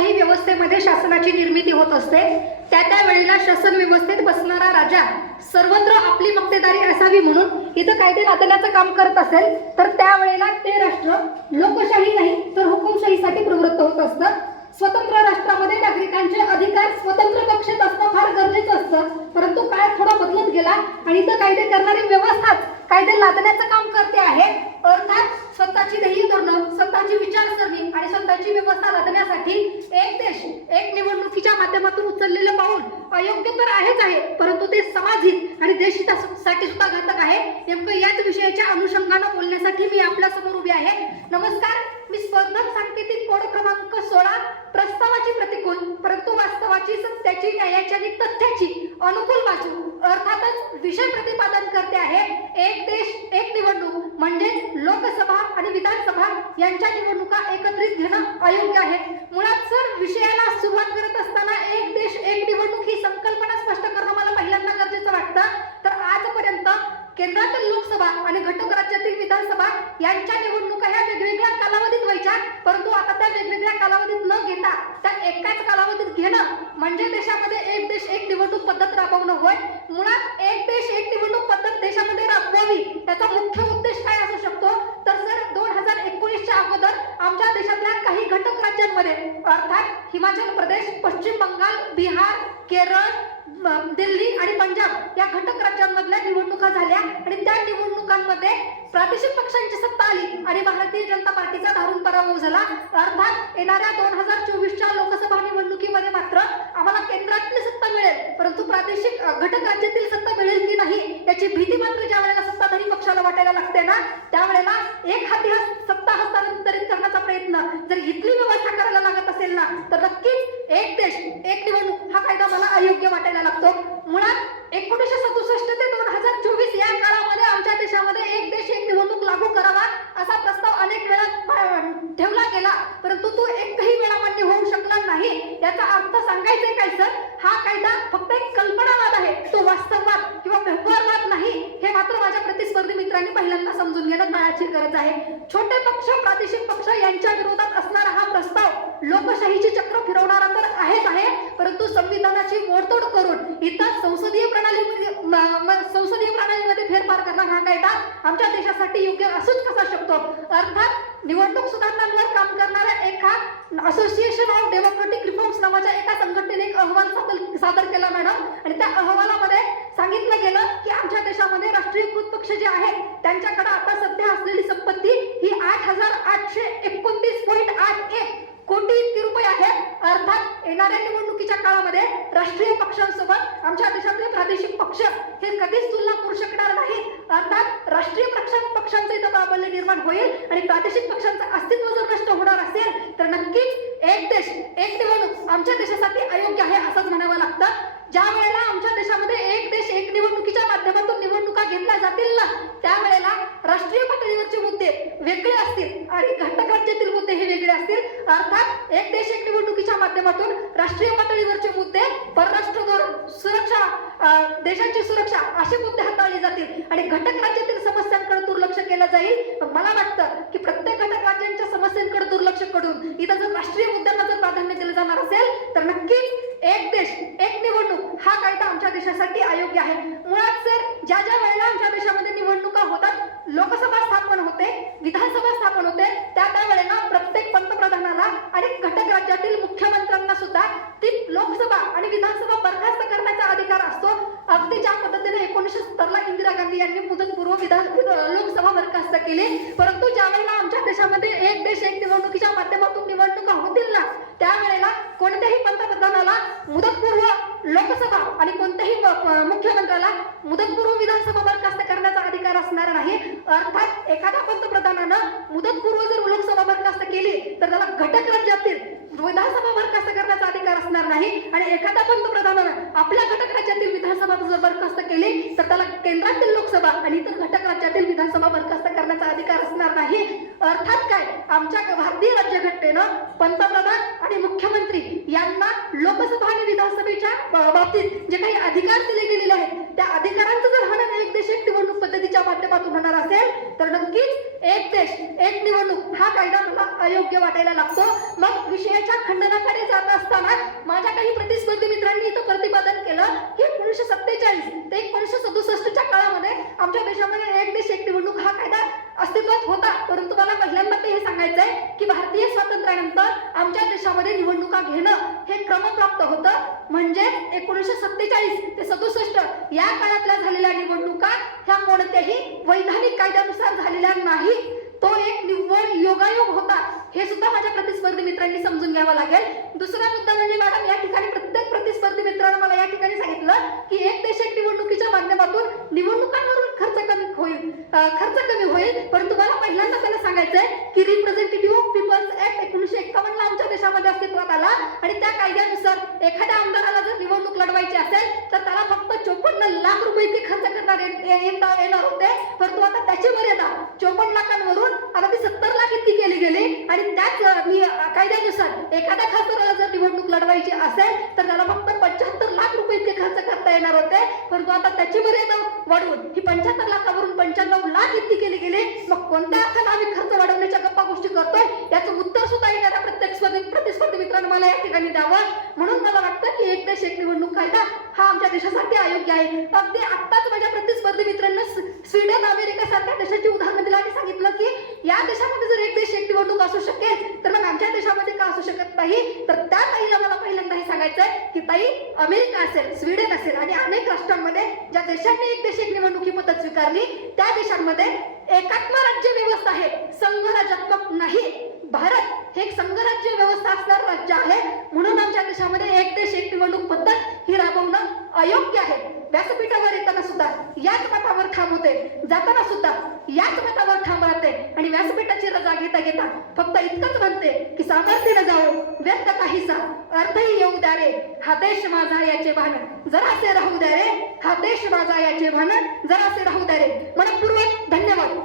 लोकशाही व्यवस्थेमध्ये शासनाची निर्मिती होत असते। त्या वेळेला शासन व्यवस्थेत बसणारा राजा सर्वत्र आपली मक्तेदारी असावी म्हणून इथं कायदे लादण्याचं काम करत असेल, तर त्यावेळेला ते राष्ट्र लोकशाही नाही तर हुकुमशाहीसाठी प्रवृत्त होत असतं। स्वतंत्र राष्ट्रामध्ये नागरिकांचे अधिकार स्वतंत्र कक्षेत असणं फार गरजेचं असतं, परंतु काळ थोडा बदलत गेला आणि इथं कायदे करणारी व्यवस्थाच कायदे लादण्याचं काम करते आहे। अर्थात स्वतःची ध्येय धोरणं, स्वतःची विचारसरणी आणि स्वतःची व्यवस्था लादण्यासाठी एक देश एक निवडणुकीच्या माध्यमातून उचललेलं पाऊल अयोग्य तर आहेच आहे, परंतु ते समाजहित आणि देशहितासाठी सुद्धा घातक आहे। नेमकं याच विषयाच्या अनुषंगानं बोलण्यासाठी मी आपल्या समोर उभी आहे। नमस्कार, मी स्पर्धक सांकेतिक कोड क्रमांक 16 प्रस्तावाची प्रतिकूल परंतु वास्तवाची सत्याची न्यायाची आणि तथ्याची अनुकूल बाजू अर्थातच विषय प्रतिपादन करते आहे। एक देश एक निवडणूक म्हणजे लोकसभा आणि विधानसभा यांच्या निवडणुका एकत्रित घेणं अयोग्य आहे। मुळात सर, विषयाला सुरुवात करत असताना एक देश एक निवडणूक ही संकल्पना स्पष्ट करणं मला पहिल्यांदा गरजेचं वाटतं। तर आजपर्यंत केंद्रातील लोकसभा आणि घटक राज्यातील विधानसभा यांच्या निवडणुका ह्या वेगवेगळ्या कालावधीत व्हायच्या, परंतु आता त्या वेगवेगळ्या कालावधीत न घेता त्या एकाच कालावधीत घेणं म्हणजे देशामध्ये एक देश एक निवडणूक पद्धत राबवणं होय। मुळात एक देश एक निवडणूक पद्धत देशामध्ये राबवावी याचा मुख्य उद्देश काय असू शकतो, तर सर 2019च्या अगोदर आमच्या देशातल्या काही घटक राज्यांमध्ये अर्थात हिमाचल प्रदेश, पश्चिम बंगाल, बिहार, केरळ, दिल्ली आणि पंजाब या घटक राज्यांमधल्या निवडणुका झाल्या आणि त्या निवडणुकांमध्ये प्रादेशिक पक्षांची सत्ता आली आणि भारतीय जनता पार्टीचा दारुण पराभव झाला। अर्थात येणाऱ्या 2024च्या लोकसभा निवडणुकीमध्ये मात्र आम्हाला केंद्रातली सत्ता मिळेल, परंतु प्रादेशिक घटक राज्यातील सत्ता मिळेल की नाही याची भीती मात्र ज्या वेळेला सत्ताधारी पक्षाला वाटायला लागते ना, त्यावेळेला एक हाती सत्ता हस्तांतरित करण्याचा प्रयत्न जर इथली व्यवस्था करायला लागत असेल ना, तर नक्कीच एक देश एक निवडणूक हा कायदा मला अयोग्य वाटायला लागतो। मुळात 1967 ते 2024 या काळामध्ये आमच्या देशामध्ये एक देश एक निवडणूक लागू करावा असा प्रस्ताव अनेक वेळा ठेवला गेला, परंतु तो एकही वेळा मान्य होऊ शकला नाही। याचा अर्थ सांगायचंय काय सर, हा कायदा फक्त एक कल्पनावाद आहे, तो वास्तववाद किंवा व्यवहारवाद नाही, हे मात्र माझ्या प्रतिस्पर्धी मित्रांनी पहिल्यांदा समजून घेणं काळाची गरज आहे। छोटे पक्ष प्रादेशिक पक्ष यांच्या विरोधात असणारा हा प्रस्ताव लोकशाहीची चक्र फिरवणारा तर आहेच आहे, परंतु संविधानाची मोडतोड करून इथं संसदीय प्रणालीमध्ये फेरफार करणार हा कायदा आमच्या देशासाठी योग्य असूच कसा शकतो। अर्थात निवडणूक सुधारणांवर काम करणाऱ्या एका असोसिएशन ऑफ डेमोक्रेटिक रिफॉर्म्स नावाच्या एका संघटनेने एक अहवाल सादर केला मॅडम, आणि त्या अहवालामध्ये सांगितलं गेलं की आमच्या देशामध्ये राष्ट्रीयकृत पक्ष जे आहेत त्यांच्याकडे आता सध्या असलेली संपत्ती ही 8,829.81 कोटी इतकी रुपये आहेत। अर्थात येणाऱ्या निवडणुकीच्या काळामध्ये राष्ट्रीय पक्षांसोबत आमच्या देशातले प्रादेशिक पक्ष हे कधीच तुलना करू शकणार नाहीत। अर्थात राष्ट्रीय पक्षांचं इथं प्राबल्य निर्माण होईल आणि प्रादेशिक पक्षांचं अस्तित्व जर नष्ट होणार असेल तर नक्कीच एक देश एक निवडणूक आमच्या देशासाठी अयोग्य आहे असंच म्हणावं लागतं। ज्या वेळेला आमच्या देशामध्ये एक देश एक निवडणुकीच्या माध्यमातून निवडणुका घेतल्या जातील ना, त्यावेळेला राष्ट्रीय पातळीवरचे मुद्दे वेगळे असतील आणि घटक राज्यातील मुद्दे हे वेगळे असतील। अर्थात एक देश एक निवडणुकीच्या माध्यमातून राष्ट्रीय पातळीवरचे मुद्दे, परराष्ट्र धोरण, सुरक्षा, देशाची सुरक्षा असे मुद्दे हाताळले जातील आणि घटक राज्यातील समस्यांकडे दुर्लक्ष केलं जाईल। मला वाटतं की प्रत्येक घटक राज्यांच्या समस्यांकडे दुर्लक्ष करून इथं जर राष्ट्रीय मुद्द्यांना जर प्राधान्य दिलं जाणार असेल तर नक्कीच एक देश एक निवडणूक हा कायदा आमच्या देशासाठी अयोग्य आहे। मुळात सर, ज्या वेळेला आमच्या देशामध्ये निवडणुका होतात, लोकसभा स्थापन होते, विधानसभा स्थापन होते, त्या वेळेला प्रत्येक पंतप्रधानाला आणि घटक राज्यातील मुख्यमंत्र्यांना सुद्धा ती लोकसभा आणि विधानसभा बरखास्त करण्याचा अधिकार असतो। अगदी ज्या पद्धतीने 1970ला इंदिरा गांधी यांनी मुदतपूर्व लोकसभा बरखास्त केली, परंतु ज्या वेळेला आमच्या देशामध्ये एक देश एक निवडणुकीच्या माध्यमातून निवडणुका होतील ना, त्यावेळेला कोणत्याही पंतप्रधानाला मुदतपूर्व लोकसभा आणि कोणत्याही मुख्यमंत्र्याला मुदतपूर्व विधानसभा बरखास्त करण्याचा अधिकार असणार नाही। अर्थात एखाद्या पंतप्रधानानं मुदतपूर्व जर लोकसभा बरखास्त केली तर त्याला घटक राज्यातील विधानसभा बरखास्त करण्याचा अधिकार असणार नाही, आणि एखाद्या पंतप्रधानानं आपल्या घटक राज्यातील विधानसभा जर बरखास्त केली तर त्याला केंद्रातील लोकसभा आणि इतर घटक राज्यातील विधानसभा बरखास्त करण्याचा अधिकार असणार नाही। अर्थात काय, आमच्या भारतीय राज्यघटनेनं पंतप्रधान आणि मुख्यमंत्री यांना लोकसभा आणि विधानसभेच्या बाबतीत जे काही अधिकार दिले गेलेले आहेत त्या अधिकारांचं जर हनन एक देश एक निवडणूक पद्धतीच्या माध्यमातून होणार असेल तर नक्कीच एक देश एक निवडणूक हा कायदा मला अयोग्य वाटायला लागतो. मग विषयाच्या खंडनाकडे जात असताना माझ्या काही प्रतिस्पर्धी मित्रांनी इथं प्रतिपादन केलं की 1947 ते 1967च्या काळामध्ये आमच्या देशामध्ये एक देश एक निवडणूक हा कायदा अस्तित्वात होता. परंतु मला पहिल्यांदा ते हे सांगायचंय की भारतीय स्वातंत्र्यानंतर आमच्या देशामध्ये निवडणुका घेणं हे क्रमप्राप्त होतं. म्हणजे 1947 ते 67 या काळातल्या झालेल्या निवडणुका ह्या कोणत्याही वैधानिक कायद्यानुसार झालेल्या नाही. तो एक निव्वळ योगायोग होता. हे सुद्धा माझ्या प्रतिस्पर्धी मित्रांनी समजून घ्यावं लागेल. दुसरा मुद्दा म्हणजे मॅडम या ठिकाणी प्रत्येक प्रतिस्पर्धी मित्रांनो मला या ठिकाणी सांगितलं की एक देश एक निवडणुकीच्या माध्यमातून निवडणुकांवरून खर्च कमी होईल. परंतु मला पहिल्यांदा त्याला सांगायचंय की रिप्रेझेंटेटिव्ह ऑफ पीपल्स ऍक्ट 1951 ला आमच्या देशामध्ये अस्तित्वात आला आणि त्या कायद्यानुसार एखाद्या आमदाराला जर निवडणूक लढवायची असेल तर त्याला फक्त 54 लाख रुपये इतके खर्च करणार येणार होते. परंतु आता त्याची मर्यादा 54 लाखांवरून आता ती 70 लाख इतकी केली गेली आणि त्याच कायद्यानुसार एखाद्या खासदाराला जर निवडणूक लढवायची असेल तर त्याला फक्त 75 लाख रुपये इतके खर्च करता येणार होते. परंतु आता त्याची मर्यादा वाढवून ही 75 लाखावरून 95 लाख इतकी केली गेली. मग कोणत्या अर्थाने आम्ही खर्च वाढवण्याच्या गप्पा गोष्टी करतोय याचं उत्तर सुद्धा येणाऱ्या प्रत्येक प्रतिस्पर्धी मित्रांनो मला या ठिकाणी द्यावं. म्हणून मला वाटतं की एक देश एक निवडणूक कायदा हा आमच्या देशासाठी अयोग्य आहे. अगदी आत्ताच माझ्या प्रतिस्पर्धी मित्रांना स्वीडन अमेरिका सारख्या देशाची उदाहरणं दिली आणि सांगितलं की या देशामध्ये जर एक देश एक निवडणूक असू शकेल तर मग आमच्या देशामध्ये का असू शकत नाही. तर त्या ताईला मला पहिल्यांदा हे सांगायचंय की ताई अमेरिका असेल स्वीडन असेल आणि अनेक राष्ट्रांमध्ये ज्या देशांनी एक देश एक निवडणूक ही पद्धत स्वीकारली त्या देशांमध्ये एकात्म राज्य व्यवस्था आहे, संघराज्यात्मक नाही. भारत हे एक संघराज्य व्यवस्था असणारं राज्य आहे. म्हणून आमच्या देशामध्ये एक देश एक निवडणूक पद्धत ही राबवणं अयोग्य आहे. व्यासपीठावर येताना सुद्धा याच मतावर ठाम होते, जाताना सुद्धा याच मतावर ठाम राहते आणि व्यासपीठाची रजा घेता घेता फक्त इतकंच म्हणते की सामर्थ्याने जाओ व्यक्त काहीसा अर्थही येऊ द्या रे हा देश माझा याचे भान जरासे राहू द्या रे हा देश माझा याचे भान जरासे राहू द्या रे. मनपूर्वक धन्यवाद.